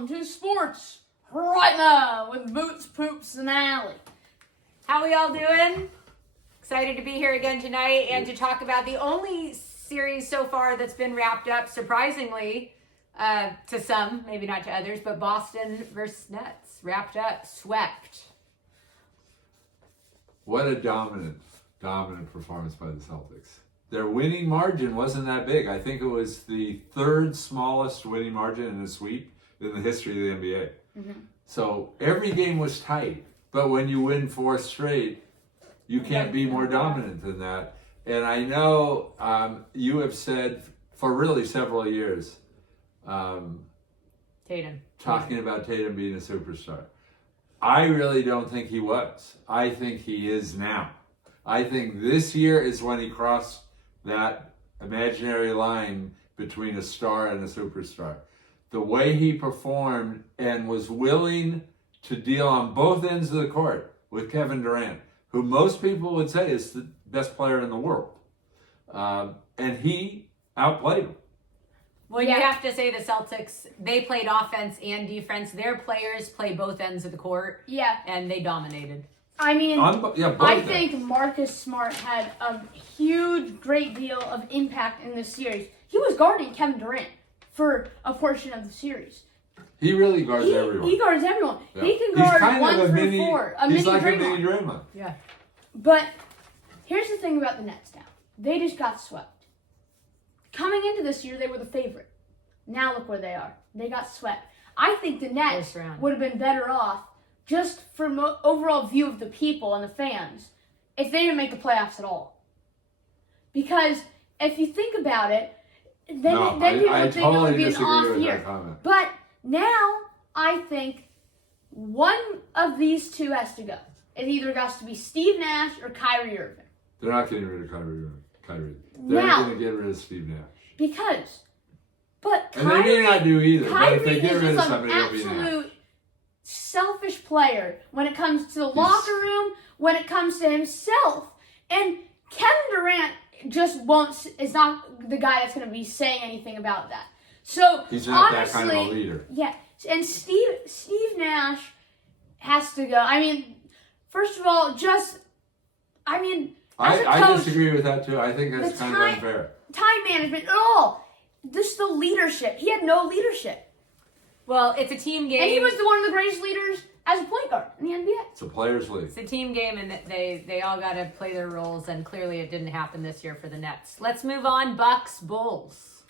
welcome to Sports Right Now with Boots, Poops, and Allie. How we all doing? Excited to be here again tonight and to talk about the only series so far that's been wrapped up, surprisingly, to some, maybe not to others, but Boston versus Nets. Wrapped up, swept. What a dominant performance by the Celtics. Their winning margin wasn't that big. I think it was the third smallest winning margin in a sweep in the history of the NBA. Mm-hmm. So every game was tight, but when you win 4 straight, you can't be more dominant than that. And I know you have said for really several years, talking about Tatum being a superstar. I really don't think he was. I think he is now. I think this year is when he crossed that imaginary line between a star and a superstar. The way he performed and was willing to deal on both ends of the court with Kevin Durant, who most people would say is the best player in the world. And he outplayed him. Well, you have to say the Celtics, they played offense and defense. Their players play both ends of the court. Yeah. And they dominated. I mean, I I think Marcus Smart had a great deal of impact in this series. He was guarding Kevin Durant for a portion of the series. He really guards everyone. He guards everyone. Yeah. He can guard 1 through 4. He's like a mini Draymond. Yeah. But here's the thing about the Nets now. They just got swept. Coming into this year, they were the favorite. Now look where they are. They got swept. I think the Nets would have been better off, just from overall view of the people and the fans, if they didn't make the playoffs at all. Because if you think about it, then people would think it would be an off year. But now I think one of these two has to go. It either has to be Steve Nash or Kyrie Irving. They're not getting rid of Kyrie. They're going to get rid of Steve Nash. But Kyrie, and they may not do either. Kyrie but if they get rid of somebody, it'll be Nash. Absolute selfish player when it comes to the locker room, when it comes to himself. And Kevin Durant just is not the guy that's going to be saying anything about that. So he's not honestly, that kind of a leader. Yeah. And Steve Nash has to go. I mean, first of all, I disagree with that too. I think that's kind of unfair. Time management at all. Just the leadership. He had no leadership. Well, it's a team game. And he was one of the greatest leaders as a point guard in the NBA. It's a players' league. It's a team game, and they all got to play their roles, and clearly it didn't happen this year for the Nets. Let's move on. Bucks, Bulls.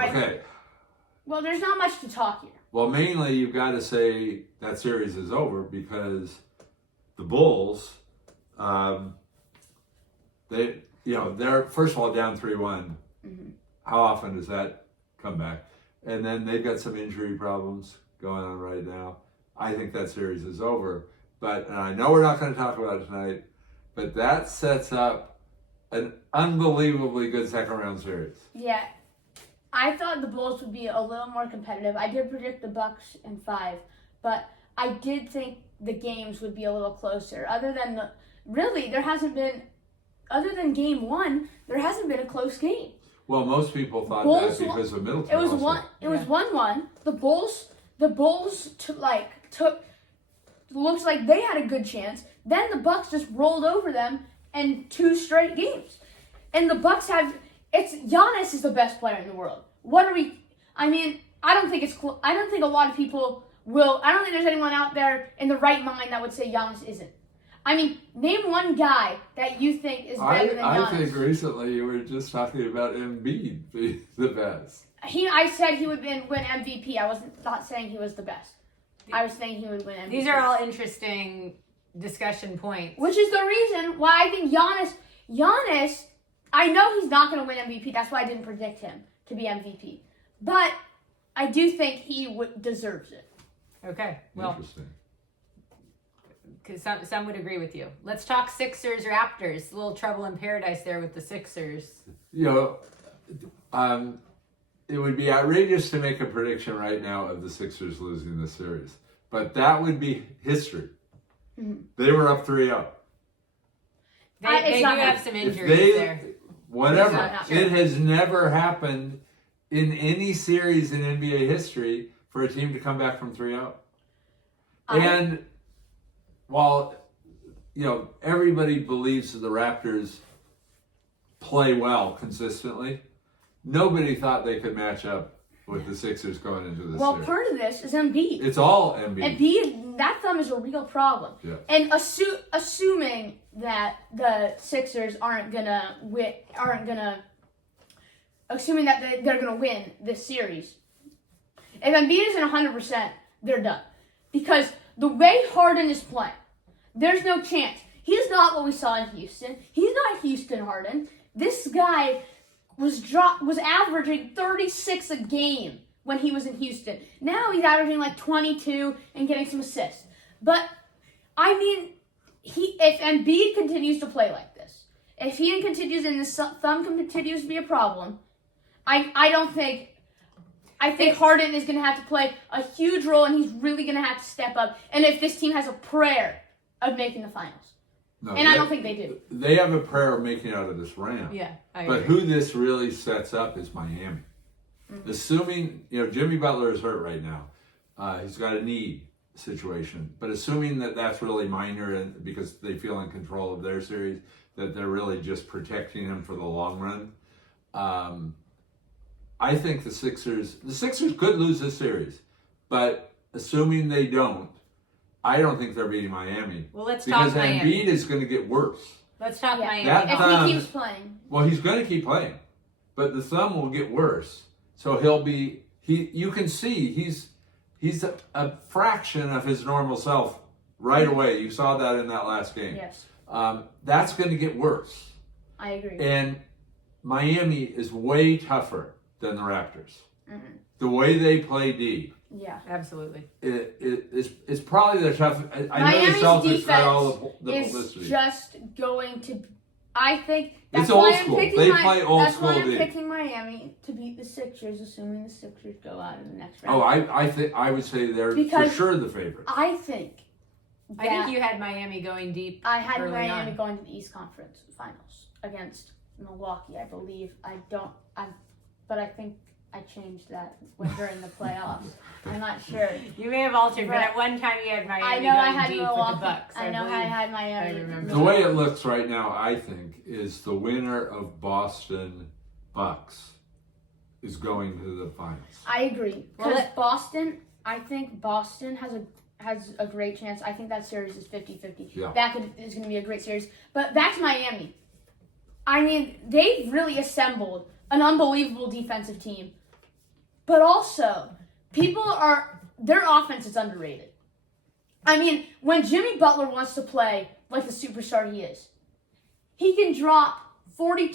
Okay. Well, there's not much to talk here. Well, mainly you've got to say that series is over because the Bulls, they're first of all down 3-1. Mm-hmm. How often does that come back? And then they've got some injury problems going on right now. I think that series is over. And I know we're not going to talk about it tonight, but that sets up an unbelievably good second round series. Yeah. I thought the Bulls would be a little more competitive. I did predict the Bucks in 5, but I did think the games would be a little closer. Other than game 1, there hasn't been a close game. Well, most people thought that because of Middleton. It was 1-1. The Bulls looks like they had a good chance. Then the Bucks just rolled over them in 2 straight games. And the Bucks Giannis is the best player in the world. I don't think a lot of people will. I don't think there's anyone out there in the right mind that would say Giannis isn't. I mean, name one guy that you think is better than Giannis. I think recently you were just talking about Embiid being the best. I said he would win MVP. I was not saying he was the best. I was saying he would win MVP. These are all interesting discussion points. Which is the reason why I think Giannis, I know he's not going to win MVP. That's why I didn't predict him to be MVP. But I do think he deserves it. Okay. Well, interesting. Because some would agree with you. Let's talk Sixers Raptors. A little trouble in paradise there with the Sixers. It would be outrageous to make a prediction right now of the Sixers losing the series. But that would be history. Mm-hmm. They were up 3-0. They do have some injuries there. Whatever. It has never happened in any series in NBA history for a team to come back from 3-0. And while, everybody believes that the Raptors play well consistently, nobody thought they could match up with the Sixers going into this series. Part of this is Embiid. It's all Embiid. Embiid, that thumb is a real problem. Yeah. And assuming that the Sixers assuming that they're gonna win this series, if Embiid isn't 100%, they're done. Because the way Harden is playing, there's no chance. He's not what we saw in Houston. He's not Houston Harden. This guy was averaging 36 a game when he was in Houston. Now he's averaging like 22 and getting some assists. But I mean, if Embiid continues to play like this, if he continues and his thumb continues to be a problem, I think Harden is going to have to play a huge role, and he's really going to have to step up. And if this team has a prayer of making the finals. No, I don't think they do. They have a prayer of making out of this round. Yeah, I But agree. who this really sets up is Miami. Mm-hmm. Assuming, Jimmy Butler is hurt right now. He's got a knee situation. But assuming that that's really minor and because they feel in control of their series, that they're really just protecting him for the long run. I think the Sixers could lose this series. But assuming they don't, I don't think they're beating Miami. Well, let's talk Miami. Because Embiid is going to get worse. Let's talk Miami. If he keeps playing. Well, he's going to keep playing. But the thumb will get worse. So you can see he's a fraction of his normal self right away. You saw that in that last game. Yes. That's going to get worse. I agree. And Miami is way tougher than the Raptors. Mm-hmm. The way they play D. Yeah, absolutely. It's probably the toughest. I Miami's know the Celtics defense got all the is publicity. just going to. I think that's it's why old I'm school. picking. They play old that's school why I'm D. picking Miami to beat the Sixers, assuming the Sixers go out in the next round. Oh, I would say they're for sure the favorite. I think you had Miami going deep. I had early Miami on. going to the East Conference Finals against Milwaukee, I believe. But I think I changed that during the playoffs. I'm not sure. You may have altered, but at one time you had Miami I know going I had deep Milwaukee. with the Bucks. I know I had Miami. I remember. The way it looks right now, I think, is the winner of Boston Bucks is going to the finals. I agree. Because I think Boston has a great chance. I think that series is 50-50. Yeah. That is going to be a great series. But back to Miami. I mean, they've really assembled an unbelievable defensive team. But also, their offense is underrated. I mean, when Jimmy Butler wants to play like the superstar he is, he can drop 40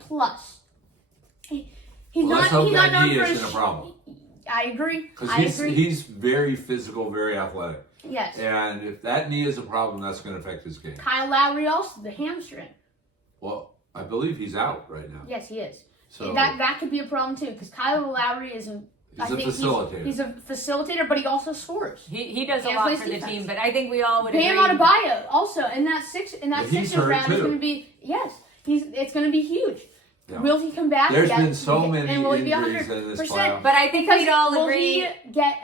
plus. He's not known for his. Isn't a problem. I agree. Because he's very physical, very athletic. Yes. And if that knee is a problem, that's going to affect his game. Kyle Lowry also, the hamstring. Well, I believe he's out right now. Yes, he is. So that could be a problem too, because Kyle Lowry is a facilitator. He's a facilitator, but he also scores. He does a lot for the team, but I think we all would Bam agree. Adebayo also in that Sixers round is too. going to be it's going to be huge. Yeah. Will he come back? There's been so many and will he be injuries in this 100%? playoff. But I think we'd all agree. Will he get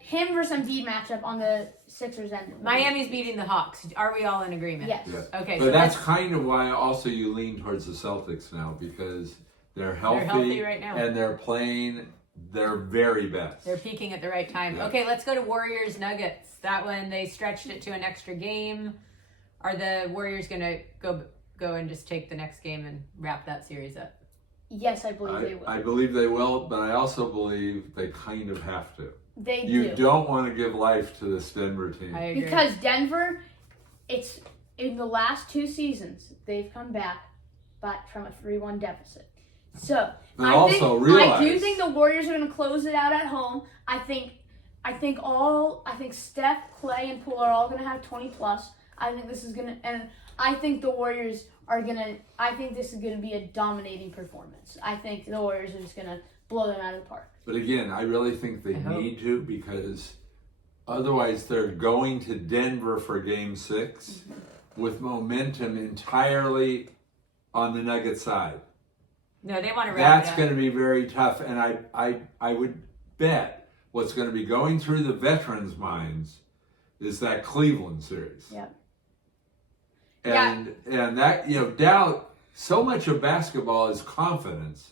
him versus Embiid matchup on the Sixers end? Miami's beating the Hawks. Are we all in agreement? Yes. Yeah. Okay. But so that's kind of why also you lean towards the Celtics now, because they're healthy right now. and they're playing their very best. They're peaking at the right time. Yeah. Okay, let's go to Warriors Nuggets. That one, they stretched it to an extra game. Are the Warriors going to go and just take the next game and wrap that series up? Yes, I believe they will. I believe they will, but I also believe they kind of have to. They You do. don't want to give life to this Denver team. I agree. Because Denver, it's in the last 2 seasons, they've come back from a 3-1 deficit. So But I also do think the Warriors are going to close it out at home. I think Steph, Clay, and Poole are all going to have 20 plus. I think this is going to, and I think the Warriors are going to. I think this is going to be a dominating performance. I think the Warriors are just going to blow them out of the park. But again, I really think they need to, because otherwise they're going to Denver for Game 6 with momentum entirely on the Nuggets side. No, they want to wrap it That's up. going to be very tough, and I would bet what's going to be going through the veterans' minds is that Cleveland series. Yep. And that, doubt, so much of basketball is confidence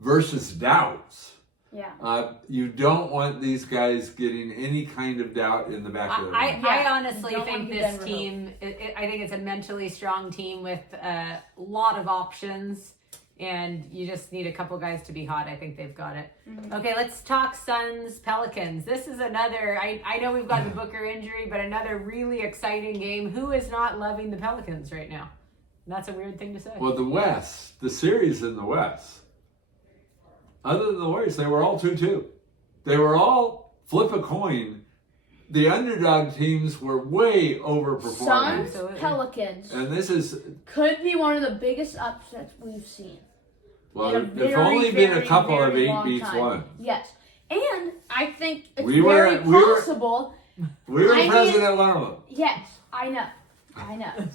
versus doubts. Yeah. You don't want these guys getting any kind of doubt in the back of their mind. I honestly Don't think want this Denver team, I think it's a mentally strong team with a lot of options, and you just need a couple guys to be hot. I think they've got it. Mm-hmm. Okay, let's talk Suns Pelicans. This is another, I know we've got the Booker injury, but another really exciting game. Who is not loving the Pelicans right now? And that's a weird thing to say. Well, the series in the West, other than the Warriors, they were all 2-2. They were all flip a coin. The underdog teams were way overperforming. Suns, Absolutely. Pelicans And this is, could be one of the biggest upsets we've seen. well, in a there's very, only been a very, couple of very 8 long beats time. won. Yes. And I think it's We were- very we were- possible. We were I mean- present at one of them. Yes, I know.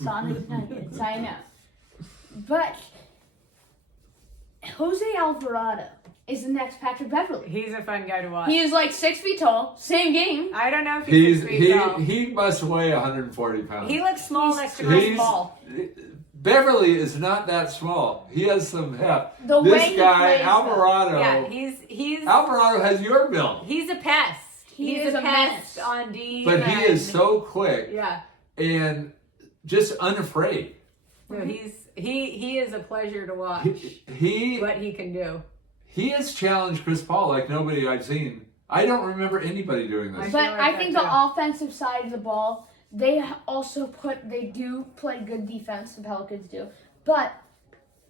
Sonic Nuggets, I know. But Jose Alvarado is the next Patrick Beverly. He's a fun guy to watch. He is like 6 feet tall, same game. I don't know if he's 6 feet tall. He must weigh 140 pounds. He looks small next to Chris He's- Paul. Beverly is not that small. He has some heft. The way This he guy, plays, though. Alvarado. Yeah, he's Alvarado has your build, he's a pest. He He's is a a pest menace. on D. but he is so quick Yeah. and just unafraid. No, he is a pleasure to watch. He What he can do. he has challenged Chris Paul like nobody I've seen. I don't remember anybody doing this. But feel like I that think too. the offensive side of the ball, they do play good defense, the Pelicans do. But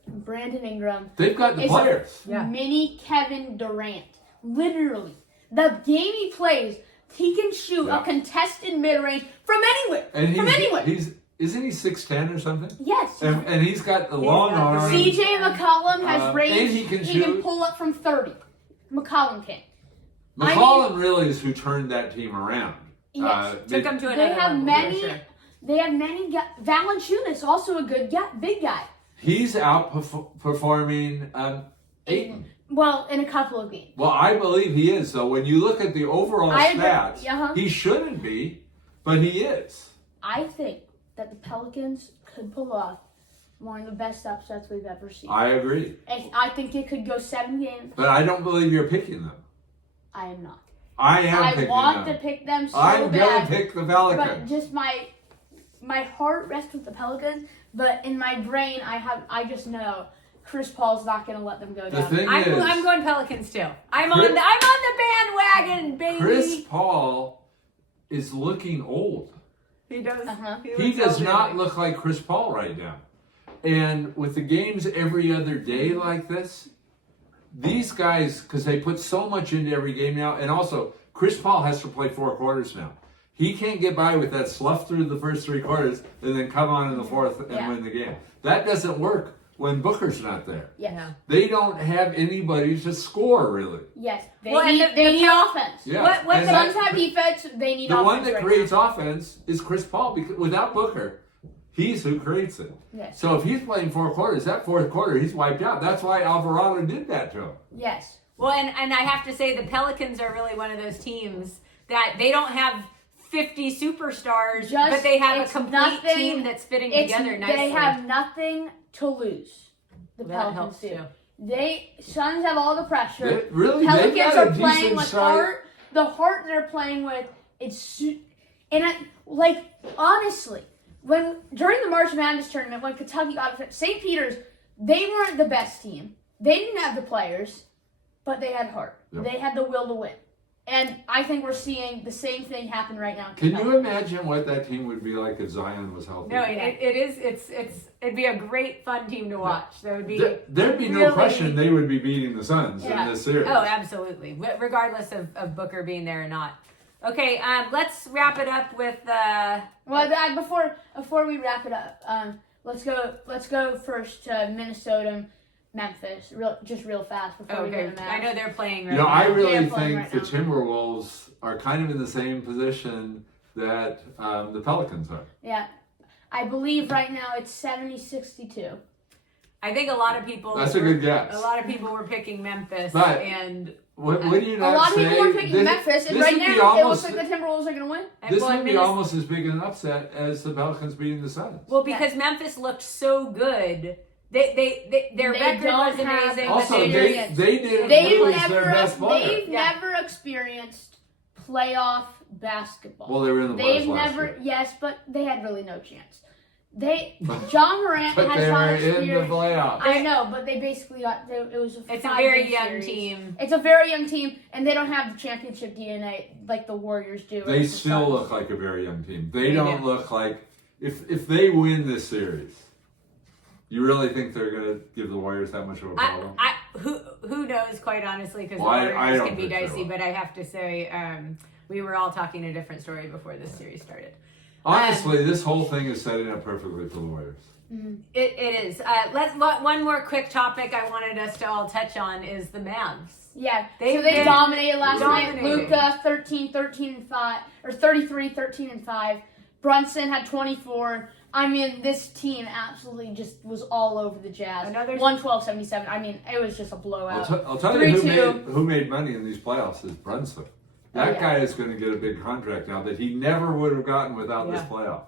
Brandon Ingram They've got the is players. Yeah. mini Kevin Durant. Literally. The game he plays, he can shoot Yeah. a contested mid-range from anywhere. And from anywhere. Isn't he 6'10" or something? Yes. And he's got the He's long got the arms. CJ McCollum has range. and he can shoot. pull up from 30. McCollum can. McCollum really is who turned that team around. Yes. Took him to They another have level, many. for sure. They have many. Valanciunas, also a good guy, big guy. He's outperforming Ayton. Well, in a couple of games. Well, I believe he is. So when you look at the overall I agree. stats, Uh-huh. he shouldn't be, but he is. I think that the Pelicans could pull off one of the best upsets we've ever seen. I agree. I think it could go 7 games. But I don't believe you're picking them. I am not. I am I picking want them. to pick them so I'm bad. going to pick the But Pelicans. just my heart rests with the Pelicans, but in my brain I just know Chris Paul's not going to let them go The down. thing I'm is, going Pelicans too. I'm Chris- on the bandwagon, baby. Chris Paul is looking old. He does. Uh-huh. He looks does not elderly. look like Chris Paul right now. And with the games every other day like this, these guys, because they put so much into every game now, and also Chris Paul has to play 4 quarters now. He can't get by with that slough through the first 3 quarters and then come on in the fourth and Yeah. win the game. That doesn't work when Booker's not there. Yes. They don't have anybody to score, really. Yes. They Well, and need, the they need Pel- offense. Yeah. What And The that- Suns have defense. They need the offense one that right creates now. offense is Chris Paul, because without Booker, he's who creates it. Yes. So if he's playing 4 quarters, that 4th quarter, he's wiped out. That's why Alvarado did that to him. Yes. Well, and I have to say the Pelicans are really one of those teams that they don't have 50 superstars, but they have a it's complete nothing- team that's fitting together nicely. They have nothing to lose. The That Pelicans helps do. too. Suns have all the pressure. They've Pelicans got are a playing decent with start. heart. The heart they're playing with, honestly, when during the March Madness tournament, when Kentucky got it, St. Peter's, they weren't the best team. They didn't have the players, but they had heart. Yep. They had the will to win. And I think we're seeing the same thing happen right now. Can you imagine what that team would be like if Zion was healthy? No, it'd be a great fun team to watch. That would be There'd be no really- question they would be beating the Suns Yeah. in this series. Oh, absolutely. Regardless of Booker being there or not. Okay, let's wrap it up with Before we wrap it up, let's go first to Minnesota, Memphis, real fast before we go okay. to Mavs. I know they're playing right You know, now. I really They're playing think right the now. Timberwolves are kind of in the same position that the Pelicans are. Yeah, I believe right now it's 70-62. I think a lot of people. That's a good guess. A lot of people were picking Memphis, But- and What do you A not lot of say? people were picking Memphis, and this right would be now it almost- looks like the Timberwolves are going to win. This well, would be Minnes- almost as big an upset as the Pelicans beating the Suns. Well, because Memphis looked so good. Their They record don't was have- amazing. Also, but they didn't They've lose never, their best player. they've Yeah. never experienced playoff basketball. Well, they were in the They've West last never, year. yes, but they had really no chance. John Morant But has they not were in the experienced. playoffs. I know, but they basically got. It was a. it's a 5-game very young series. team. It's a very young team, and they don't have the championship DNA like the Warriors do. or They the still Suns. look like a very young team. They They don't do. look like if they win this series. You really think they're going to give the Warriors that much of a problem? Who knows? Quite honestly, because Well, I the Warriors don't can be think they dicey. will. But I have to say, we were all talking a different story before this series started. Honestly, this whole thing is setting up perfectly for the Warriors. It is. One more quick topic I wanted us to all touch on is the Mavs. Yeah, They've so they been dominated last night. dominating. Luka 13-5 or 33-13-5. Brunson had 24. I mean, this team absolutely just was all over the Jazz. Another- 112-77. I mean, it was just a blowout. I'll tell you 3-2. who made money in these playoffs is Brunson. That yeah. guy is going to get a big contract now that he never would have gotten without this Yeah. playoff.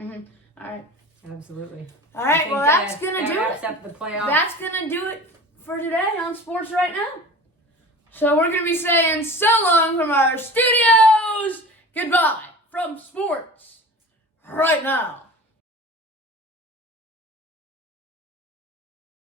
All right. Absolutely. All I right, think well, that's that- going to that do wraps it. up the playoff. That's going to do it for today on Sports Right Now. So we're going to be saying so long from our studios. Goodbye from Sports Right Now.